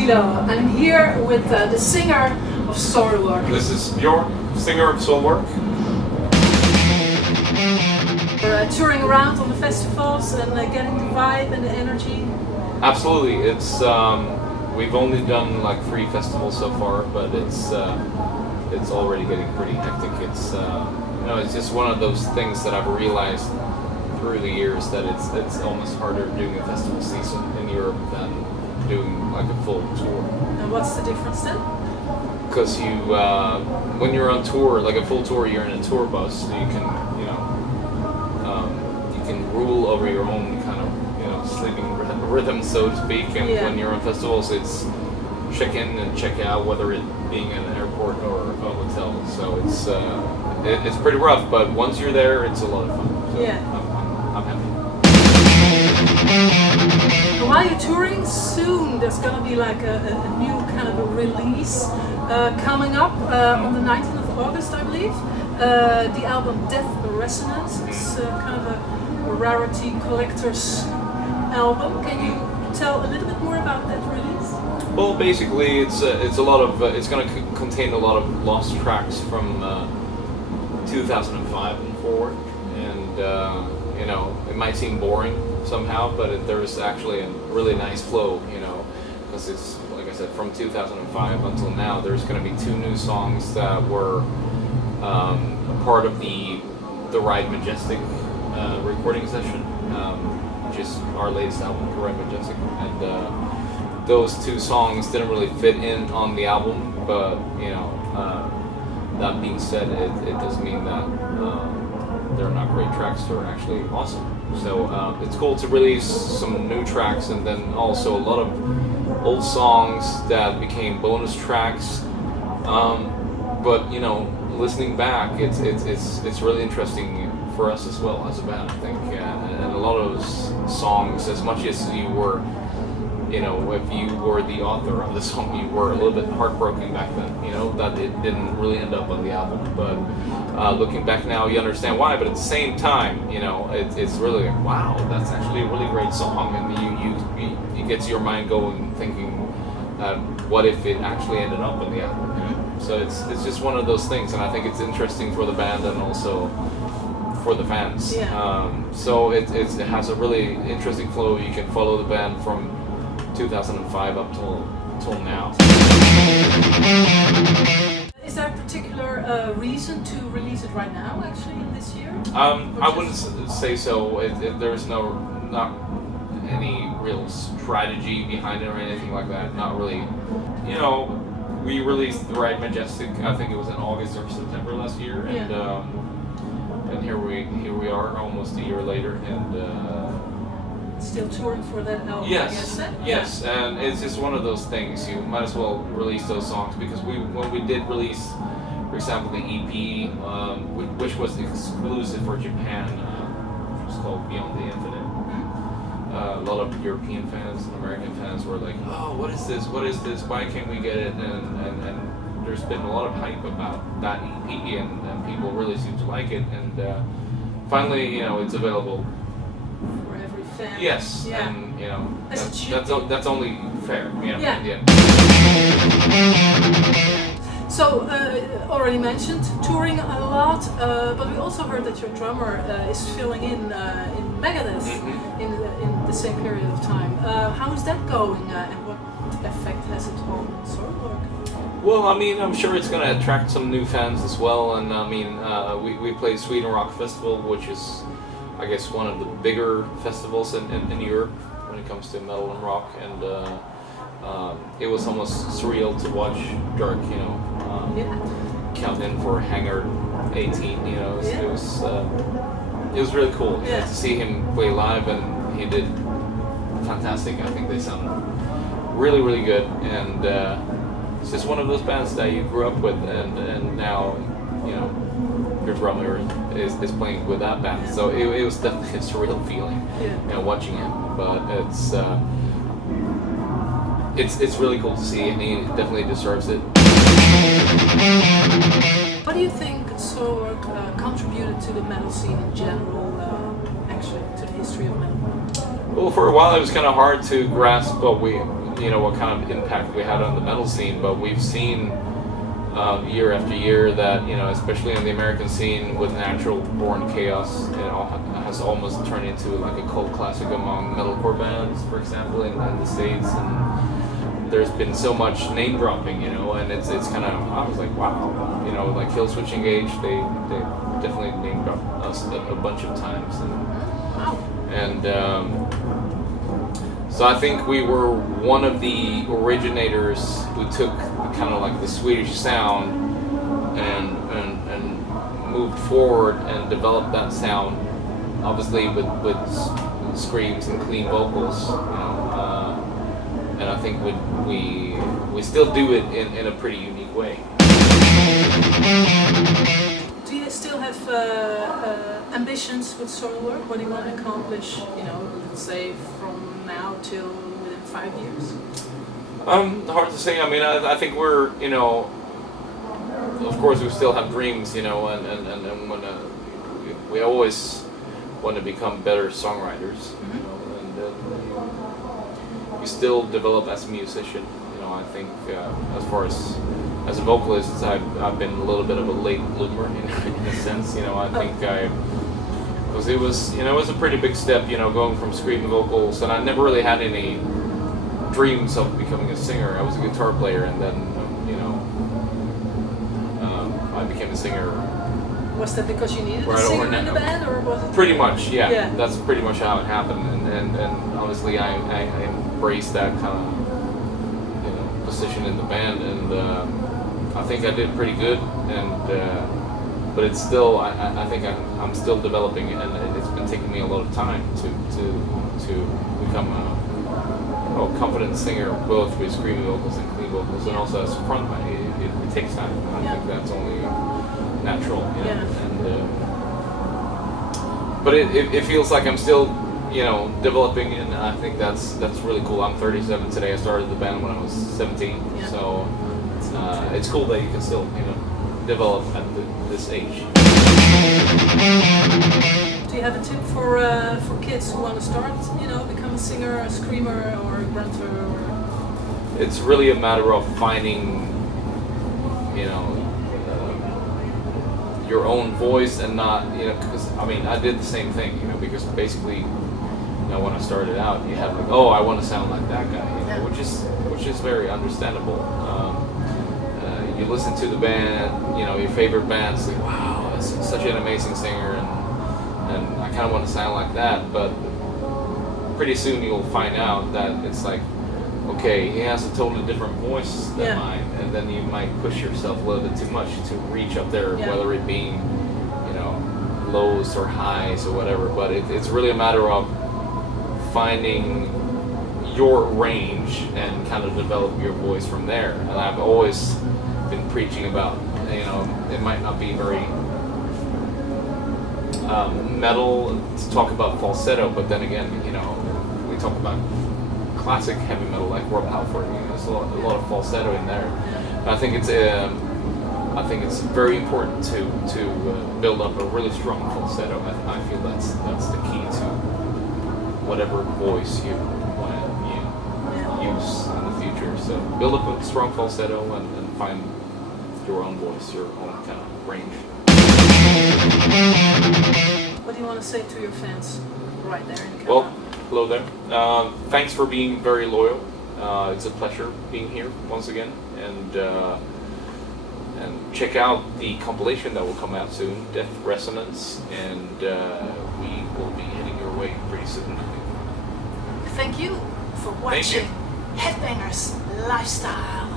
Dilo. I'm here with the singer of Soilwork. This is Björn, singer of Soilwork. We're touring around on the festivals and getting the vibe and the energy. Absolutely, it's we've only done like 3 festivals so far, but it's already getting pretty hectic. It's it's just one of those things that I've realized through the years that it's almost harder doing a festival season in Europe than doing like a full tour. And what's the difference then? Because you, when you're on tour, like a full tour, you're in a tour bus, so you can, you can rule over your own kind of, sleeping rhythm, so to speak. And when you're on festivals, it's check in and check out, whether it being an airport or a hotel. So it's pretty rough, but once you're there, it's a lot of fun. So I'm happy. And while you're touring, soon there's going to be like a new kind of a release coming up on the 19th of August, I believe. The album Death Resonance. It's kind of a rarity collector's album. Can you tell a little bit more about that release? Well, basically, it's a lot of it's going to contain a lot of lost tracks from 2005 and forward, and it might seem boring somehow, but there's actually a really nice flow, because it's, like I said, from 2005 until now. There's going to be 2 new songs that were part of the Ride Majestic recording session, which is our latest album, The Ride Majestic, and those 2 songs didn't really fit in on the album, but that being said, it does mean that they're not great tracks, they're actually awesome. So it's cool to release some new tracks, and then also a lot of old songs that became bonus tracks. But listening back, it's really interesting for us as well as a band, I think. And a lot of those songs, as much as you were, if you were the author of the song, you were a little bit heartbroken back then, that it didn't really end up on the album. But looking back now, you understand why. But at the same time, it's really like, wow, that's actually a really great song, and it gets your mind going, thinking, what if it actually ended up on the album? So it's just one of those things, and I think it's interesting for the band and also for the fans. So it has a really interesting flow. You can follow the band from 2005 up till now. Is there a particular reason to release it right now, actually, this year? I wouldn't say so. There's not any real strategy behind it or anything like that. Not really. We released The Ride Majestic, I think it was in August or September last year, and here we are almost a year later, and still touring for that album. Yes, and it's just one of those things. You might as well release those songs, because when we did release, for example, the EP, which was exclusive for Japan, which was called Beyond the Infinite. A lot of European fans and American fans were like, "Oh, what is this? What is this? Why can't we get it?" And there's been a lot of hype about that EP, and people really seem to like it. And finally, it's available for every fan. Yes, and that's only fair. So, already mentioned touring a lot, but we also heard that your drummer is filling in Megadeth in the same period of time. How is that going, and what effect has it on Soilwork? Well, I'm sure it's going to attract some new fans as well, and we played Sweden Rock Festival, which is, I guess, one of the bigger festivals in Europe when it comes to metal and rock, and it was almost surreal to watch Dirk, count in for Hangar 18. It was really cool to see him play live, and he did fantastic. I think they sounded really, really good, and it's just one of those bands that you grew up with, and now your drummer is playing with that band. So it was definitely a surreal feeling, watching him. But it's really cool to see, and he definitely deserves it. What do you think Soilwork contributed to the metal scene in general, actually, to the history of metal? Well, for a while it was kind of hard to grasp, but what kind of impact we had on the metal scene, but we've seen year after year that, especially in the American scene with Natural Born Chaos, has almost turned into like a cult classic among metalcore bands, for example, in the States. And there's been so much name dropping, and it's kind of, I was like, wow, like Killswitch Engage, they definitely name dropped us a bunch of times. And so I think we were one of the originators who took kind of like the Swedish sound and moved forward and developed that sound, obviously with screams and clean vocals, and I think we still do it in a pretty unique way. Do you still have ambitions with Soilwork? What do you want to accomplish, let's say from now till within 5 years? Hard to say. I mean, I think we're, of course we still have dreams, and when we always want to become better songwriters, and we still develop as a musician. I think as far as a vocalist, I've been a little bit of a late bloomer in a sense. I think because it was a pretty big step, going from screaming vocals, and I never really had any dreams of becoming a singer. I was a guitar player, and then I became a singer. Was that because you needed a singer in the band, or was it? Pretty much, yeah. That's pretty much how it happened, and honestly, I embraced that kind of position in the band, and I think I did pretty good, and but it's still, I think I'm still developing it, and it's been taking me a lot of time to become a confident singer, both with screaming vocals and clean vocals, and also as a frontman. It takes time. I think that's only natural, but it feels like I'm still, developing, and I think that's really cool. I'm 37 today. I started the band when I was 17, so it's cool that you can still, develop at this age. Do you have a tip for kids who want to start, become a singer, a screamer, or a grunter? It's really a matter of finding, your own voice, and not, because I did the same thing, because basically, when I started out, you have like, oh, I want to sound like that guy, which is very understandable. You listen to the band, your favorite bands, like, wow, it's such an amazing singer, and I kind of want to sound like that, but pretty soon you'll find out that it's like, okay, he has a totally different voice than mine, and then you might push yourself a little bit too much to reach up there, whether it being, lows or highs or whatever, but it's really a matter of finding your range and kind of develop your voice from there. And I've always been preaching about, it might not be very metal to talk about falsetto, but then again, we talk about classic heavy metal like Rob Halford. There's a lot of falsetto in there. And I think it's very important to build up a really strong falsetto. I feel that's the key to whatever voice you want to use in the future. So build up a strong falsetto and find your own voice, your own kind of range. What do you want to say to your fans right there in Canada? Well, hello there. Thanks for being very loyal. It's a pleasure being here once again, and check out the compilation that will come out soon, Death Resonance, and we will be heading your way pretty soon. Thank you for watching HeadBangers LifeStyle.